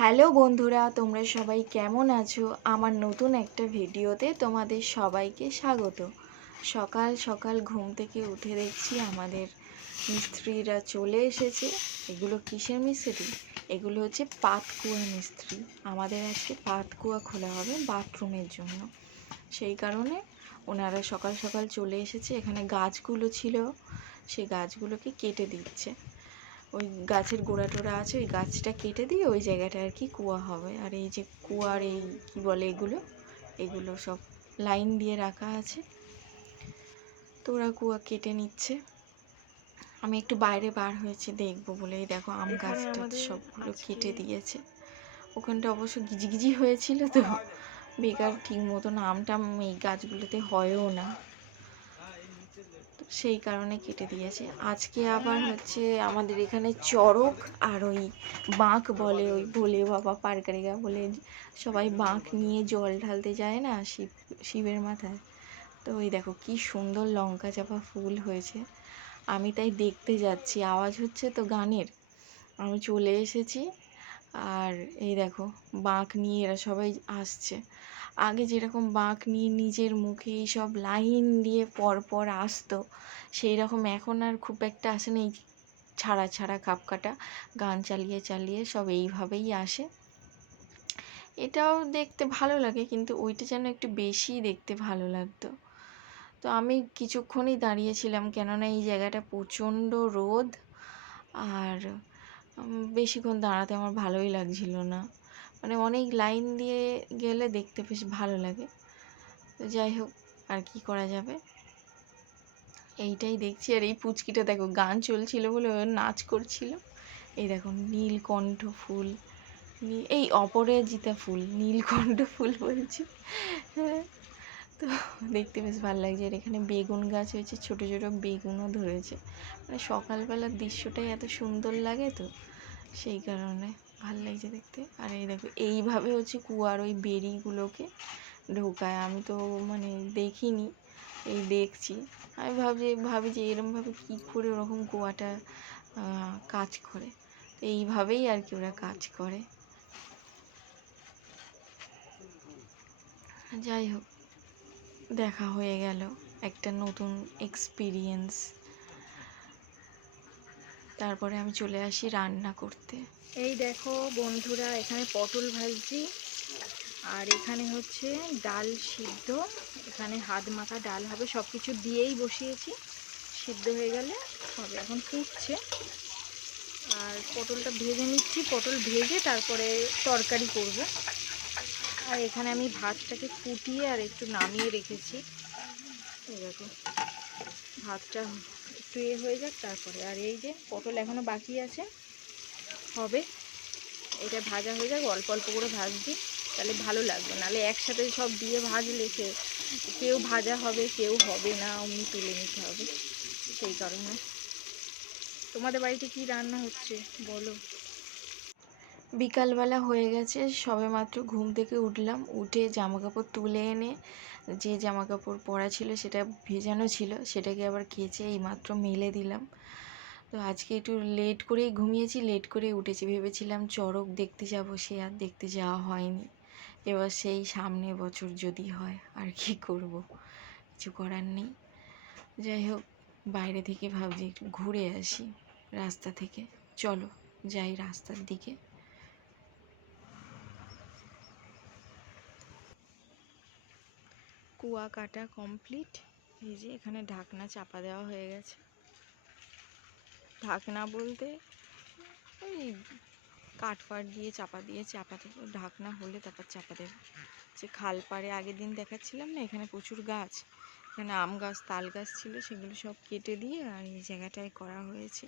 Hello বন্ধুরা, তোমরা সবাই কেমন আছো? আমার নতুন একটা ভিডিওতে তোমাদের সবাইকে স্বাগত। সকাল সকাল ঘুম থেকে উঠে দেখছি আমাদের মিস্ত্রিরা চলে এসেছে। এগুলো কিসের মিস্ত্রি? এগুলো হচ্ছে পাতকুয়া মিস্ত্রি। আমাদের আজকে পাতকুয়া খোলা হবে বাথরুমের জন্য। সেই কারণে ওনারা সকাল সকাল চলে এসেছে। এখানে গাছগুলো ছিল, সেই গাছগুলোকে কেটে দিচ্ছে। ওই গাছের গোড়া টোড়া আছে ওই গাছটা কেটে দিয়ে ওই জায়গাটা আর কি কুয়া হবে। আর এই যে কুয়ার এই কী বলে এগুলো? এগুলো সব লাইন দিয়ে রাখা আছে। তো ওরা কুয়া কেটে নিচ্ছে। আমি একটু বাইরে বার হয়েছি দেখব বলে। এই দেখো আম গাছটা সবগুলো কেটে দিয়েছে। ওখানটা অবশ্য গিজিগিজি হয়েছিল তো বেকার ঠিক মতন আমটা এই গাছগুলোতে হয়ও না। সেই কারণে কেটে দিয়েছে। আজকে আবার হচ্ছে আমাদের এখানে চড়ক আর ওই বাঁক বলে, ওই ভোলে বাবা পারকারিগা বলে সবাই বাঁক নিয়ে জল ঢালতে যায় না শিব, শিবের মাথায়? তো ওই দেখো কি সুন্দর লঙ্কা চাপা ফুল হয়েছে। আমি তাই দেখতে যাচ্ছি। আওয়াজ হচ্ছে তো গানের। আমি চলে এসেছি। আর এই দেখো, বাঁক নিয়ে এরা সবাই আসছে। আগে যেরকম বাঁক নিয়ে নিজের মুখে সব লাইন দিয়ে পরপর আসতো সেই রকম এখন আর খুব একটা আসে না। এই ছাড়া ছাড়া কাপ কাটা, গান চালিয়ে চালিয়ে সব এইভাবেই আসে। এটাও দেখতে ভালো লাগে, কিন্তু ওইটা যেন একটু বেশি দেখতে ভালো লাগতো। তো আমি কিছুক্ষণই দাঁড়িয়েছিলাম, কেননা এই জায়গাটা প্রচণ্ড রোদ। আর বেশিক্ষণ দাঁড়াতে আমার ভালোই লাগছিল না। মানে অনেক লাইন দিয়ে গেলে দেখতে বেশ ভালো লাগে। তো যাই হোক আর কি করা যাবে? এইটাই দেখছি। আর এই পুচকিটা দেখো গান চলছিল বলে ও নাচ করছিল। এই দেখো নীলকণ্ঠ ফুল। এই অপরাজিতা ফুল নীলকণ্ঠ ফুল বলছি। হ্যাঁ, তো দেখতে বেশ ভালো লাগছে। আর এখানে বেগুন গাছ হয়েছে ছোট ছোট বেগুনও ধরেছে। মানে সকালবেলার দৃশ্যটাই এত সুন্দর লাগে তো। সেই কারণে ভালো লাগছে দেখতে। আর এই দেখো, এইভাবে হচ্ছে কুয়ার ওই বেরিগুলোকে ঢোকায়। আমি তো মানে দেখিনি, এই দেখছি। আমি ভাবছি, ভাবি যে এরমভাবে কী করে ওরকম কুয়াটা কাজ করে। তো এইভাবেই আর কি ওরা কাজ করে। যাই হোক, দেখা হয়ে গেল একটা নতুন এক্সপিরিয়েন্স তারপরে আমি চলে আসি রান্না করতে। এই দেখো বন্ধুরা, এখানে পটল ভাজছি। আর এখানে হচ্ছে ডাল সিদ্ধ। এখানে হাত মাখা ডাল হবে সব কিছু দিয়েই বসিয়েছি। সিদ্ধ হয়ে গেলে হবে এখন ফুটছে। আর পটলটা ভেজে নিচ্ছি। পটল ভেজে তারপরে তরকারি করব। আর এখানে আমি ভাতটাকে ফুটিয়ে আর একটু নামিয়ে রেখেছি। দেখো, ভাতটা একটু এ হয়ে যাক তারপরে। আর এই যে পটল এখনও বাকি আছে, হবে। এটা ভাজা হয়ে যাক, অল্প অল্প করে ভাজবি, তাহলে ভালো লাগবে। নাহলে একসাথে সব দিয়ে ভাজলে সে, কেউ ভাজা হবে, কেউ হবে না, অমনি তুলে নিতে হবে। সেই কারণে। তোমাদের বাড়িতে কি রান্না হচ্ছে, বলো। বিকালবেলা হয়ে গেছে সবে মাত্র ঘুম থেকে উঠলাম, উঠে জামা কাপড় তুলে এনে যে জামা কাপড় পরা ছিল সেটা ভেজানো ছিল, সেটাকে আবার কেচে এই মাত্র মেলে দিলাম। তো আজকে একটু লেট করেই ঘুমিয়েছি লেট করে উঠেছি। ভেবেছিলাম চড়ক দেখতে যাব, সে আর দেখতে যাওয়া হয়নি। এবার সেই সামনে বছর যদি হয়, আর কি করব? কিছু করার নেই। যাই হোক, বাইরে থেকে ভাবছি একটু ঘুরে আসি রাস্তা থেকে। চলো, যাই রাস্তার দিকে। কুয়া কাটা কমপ্লিট। এই যে এখানে ঢাকনা চাপা দেওয়া হয়ে গেছে। ঢাকনা বলতে ওই কাঠ ফাট দিয়ে চাপা দিয়ে চাপা দেবো ঢাকনা হলে তারপর চাপা দেবো। যে খাল পাড়ে আগের দিন দেখাচ্ছিলাম না, এখানে প্রচুর গাছ। এখানে আম গাছ, তাল গাছ ছিল, সেগুলো সব কেটে দিয়ে আর এই জায়গাটায় করা হয়েছে।